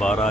12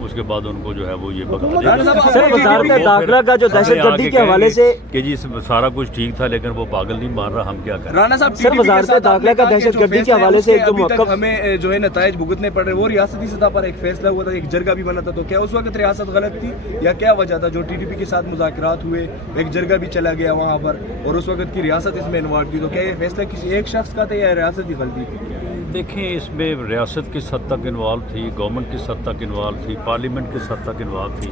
اس کے بعد ان کو جو ہے وہ یہ بتا دیں سر وزارت داخلہ کا جو دہشت گردی کے حوالے سے کہ جی سارا کچھ ٹھیک تھا لیکن وہ پاگل نہیں مان رہا، ہم کیا کریں؟ رانا صاحب سر وزارت داخلہ کا دہشت گردی کے حوالے سے ایک جو موقف ہمیں جو ہے نتائج بھگتنے پڑ رہے، وہ ریاستی سطح پر ایک فیصلہ ہوا تھا، ایک جرگہ بھی بنا تھا، تو کیا اس وقت ریاست غلط تھی یا کیا وجہ تھا جو ٹی ڈی پی کے ساتھ مذاکرات ہوئے، ایک جرگہ بھی چلا گیا وہاں پر اور اس وقت کی ریاست اس میں انوالو تھی، تو کیا یہ فیصلہ کسی ایک شخص کا تھا یا ریاست کی غلطی تھی؟ دیکھیں اس میں ریاست کی حد تک انوالو تھی، گورنمنٹ کی حد تک انوالو تھی، پارلیمنٹ کی حد تک انوالو تھی۔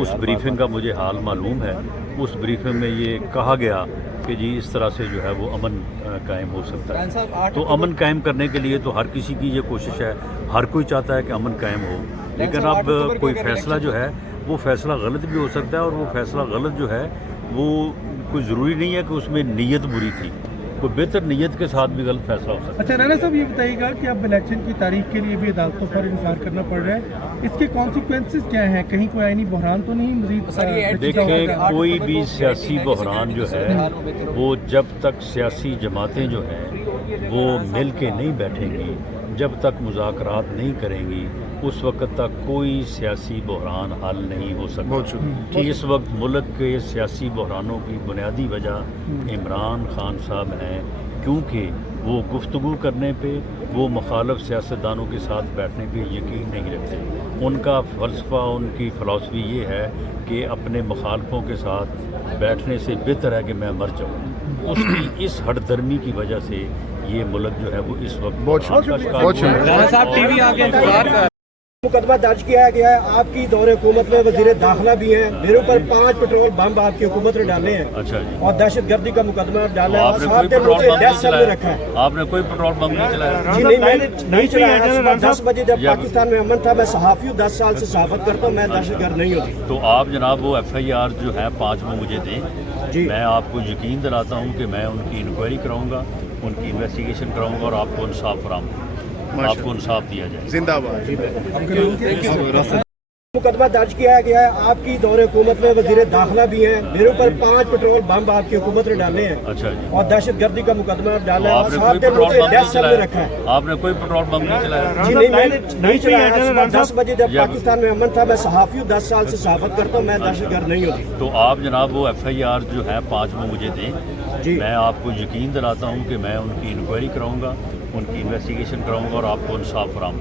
اس بریفنگ کا مجھے حال معلوم ہے، اس بریفنگ میں یہ کہا گیا کہ جی اس طرح سے جو ہے وہ امن قائم ہو سکتا ہے۔ تو امن قائم کرنے کے لیے تو ہر کسی کی یہ کوشش ہے، ہر کوئی چاہتا ہے کہ امن قائم ہو، لیکن اب کوئی فیصلہ جو ہے وہ فیصلہ غلط بھی ہو سکتا ہے، اور وہ فیصلہ غلط جو ہے وہ کوئی ضروری نہیں ہے کہ اس میں نیت بری تھی، کوئی بہتر نیت کے ساتھ بھی غلط فیصلہ ہو سکتا ہے۔ اچھا رانا صاحب یہ بتائیے گا کہ اب الیکشن کی تاریخ کے لیے بھی عدالتوں پر انتظار کرنا پڑ رہا ہے، اس کے کانسیکوینسز کیا ہیں؟ کہیں کوئی آئینی بحران تو نہیں مزید؟ دیکھیں کوئی بھی سیاسی بحران جو ہے وہ جب تک سیاسی جماعتیں جو ہیں وہ مل کے نہیں بیٹھیں گی، جب تک مذاکرات نہیں کریں گی، اس وقت تک کوئی سیاسی بحران حل نہیں ہو سکتا۔ کہ اس وقت ملک کے سیاسی بحرانوں کی بنیادی وجہ عمران خان صاحب ہیں، کیونکہ وہ گفتگو کرنے پہ، وہ مخالف سیاستدانوں کے ساتھ بیٹھنے پہ یقین نہیں رکھتے۔ ان کا فلسفہ، ان کی فلسفی یہ ہے کہ اپنے مخالفوں کے ساتھ بیٹھنے سے بہتر ہے کہ میں مر جاؤں۔ اس کی اس ہٹ درمی کی وجہ سے یہ ملک جو ہے وہ اس وقت مقدمہ درج کیا گیا ہے، آپ کی دور حکومت میں وزیر داخلہ بھی ہیں، میرے اوپر 5 پیٹرول بم آپ کی حکومت نے ڈالے ہیں اچھا جی، اور دہشت گردی کا مقدمہ ڈالا ہے آپ اور نے 7 کوئی دن پیٹرول مجھے بم ڈیتھ نہیں سیل میں رکھا ہے۔ چلایا؟ آپ نے کوئی پیٹرول بم نہیں چلایا؟ جی نہیں، میں نے نہیں چلایا۔ صبح 10 بجے جب پاکستان میں امن تھا، میں صحافی ہوں، 10 سال سے صحافت کرتا ہوں، میں دہشت گرد نہیں ہوتی۔ تو آپ جناب وہ ایف آئی آر جو ہے 5 میں مجھے دیں، جی میں آپ کو یقین دلاتا ہوں کہ میں ان کی انکوائری کراؤں گا، ان کی انویسٹیگیشن کراؤں گا اور آپ کو انصاف فراہم آپ کو انصاف دیا جائے۔ زندہ باد۔ مقدمہ درج کیا گیا ہے، آپ کی دور حکومت میں وزیر داخلہ بھی ہیں، میرے اوپر 5 پیٹرول بم آپ کی حکومت نے ڈالے ہیں اچھا جی، اور دہشت گردی کا مقدمہ ڈالا ہے آپ اور نے 7 کوئی دن پیٹرول مجھے بم نہیں ڈیتھ سیل میں چلایا؟ رکھا ہے۔ آپ نے کوئی پیٹرول بم نہیں چلایا؟ جی نہیں، میں نے نہیں چلایا۔ صبح 10 بجے جب پاکستان میں امن تھا، میں صحافی ہوں، 10 سال سے صحافت کرتا ہوں، میں دہشت گرد نہیں ہوتی۔ تو آپ جناب وہ ایف آئی آر جو ہے 5 میں مجھے دیں، جی میں آپ کو یقین دلاتا ہوں کہ میں ان کی انکوائری کراؤں گا، ان کی انویسٹیگیشن کراؤں گا اور آپ کو انصاف فراہم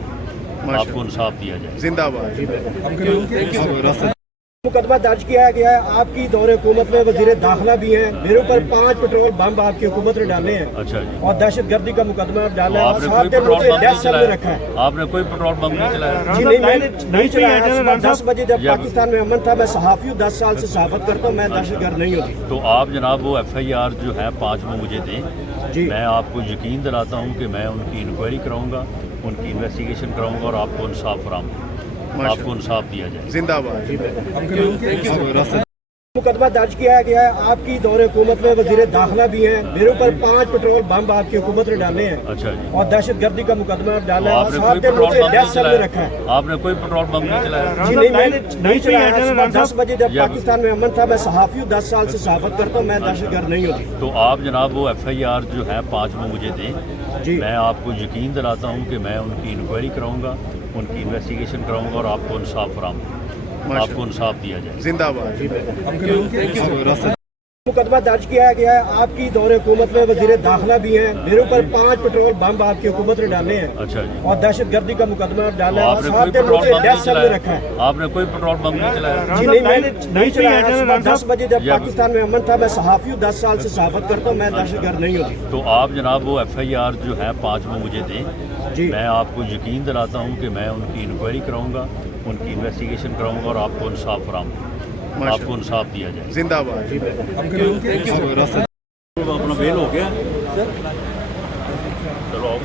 آپ کو انصاف دیا جائے۔ زندہ باد۔ مقدمہ درج کیا گیا ہے، آپ کی دور حکومت میں وزیر داخلہ بھی ہیں، میرے اوپر 5 پیٹرول بم آپ کی حکومت نے ڈالے ہیں اچھا جی، اور دہشت گردی کا مقدمہ ڈالا ہے آپ اور نے 7 کوئی دن پیٹرول مجھے بم ڈیتھ نہیں سیل میں چلایا؟ رکھا ہے۔ آپ نے کوئی پیٹرول بم نہیں چلایا؟ جی نہیں، میں نے نہیں چلایا۔ صبح 10 بجے جب پاکستان میں امن تھا، میں صحافی ہوں، 10 سال سے صحافت کرتا ہوں، میں دہشت گرد نہیں ہوتی۔ تو آپ جناب وہ ایف آئی آر جو ہے 5 میں مجھے دیں، جی میں آپ کو یقین دلاتا ہوں کہ میں ان کی انکوائری کراؤں گا، ان کی انویسٹیگیشن کراؤں گا اور آپ کو انصاف فراہم آپ کو انصاف دیا جائے۔ زندہ باد۔ مقدمہ درج کیا گیا ہے، آپ کی دور حکومت میں وزیر داخلہ بھی ہیں، میرے اوپر 5 پیٹرول بم آپ کی حکومت نے ڈالے ہیں اچھا جی، اور دہشت گردی کا مقدمہ ڈالا ہے آپ اور نے 7 کوئی دن پیٹرول مجھے بم ڈیتھ نہیں سیل میں چلایا؟ رکھا ہے۔ آپ نے کوئی پیٹرول بم نہیں چلایا؟ جی نہیں، میں نے نہیں چلایا۔ صبح 10 بجے جب پاکستان میں امن تھا، میں صحافی ہوں، 10 سال سے صحافت کرتا ہوں، میں دہشت گرد نہیں ہوتی۔ تو آپ جناب وہ ایف آئی آر جو ہے 5 میں مجھے دیں، جی میں آپ کو یقین دلاتا ہوں کہ میں ان کی انکوائری کراؤں گا، ان کی انویسٹیگیشن کراؤں گا اور آپ کو انصاف فراہم آپ کو انصاف دیا جائے۔ زندہ باد۔ مقدمہ درج کیا گیا ہے، آپ کی دور حکومت میں وزیر داخلہ بھی ہیں، میرے اوپر 5 پیٹرول بم آپ کی حکومت نے ڈالے ہیں اچھا جی، اور دہشت گردی کا مقدمہ ڈالا ہے آپ اور نے 7 کوئی دن پیٹرول مجھے بم ڈیتھ نہیں سیل میں چلایا؟ رکھا ہے۔ آپ نے کوئی پیٹرول بم نہیں چلایا؟ جی نہیں، میں نے نہیں چلایا۔ صبح 10 بجے جب پاکستان میں امن تھا، میں صحافی ہوں، 10 سال سے صحافت کرتا ہوں، میں دہشت گرد نہیں ہوتی۔ تو آپ جناب وہ ایف آئی آر جو ہے 5 میں مجھے دیں، جی میں آپ کو یقین دلاتا ہوں کہ میں ان کی انکوائری کراؤں گا، ان کی انویسٹیگیشن کراؤں گا اور آپ کو انصاف فراہم آپ کو انصاف دیا جائے۔ زندہ باد۔ اپنا بیل ہو گیا چلو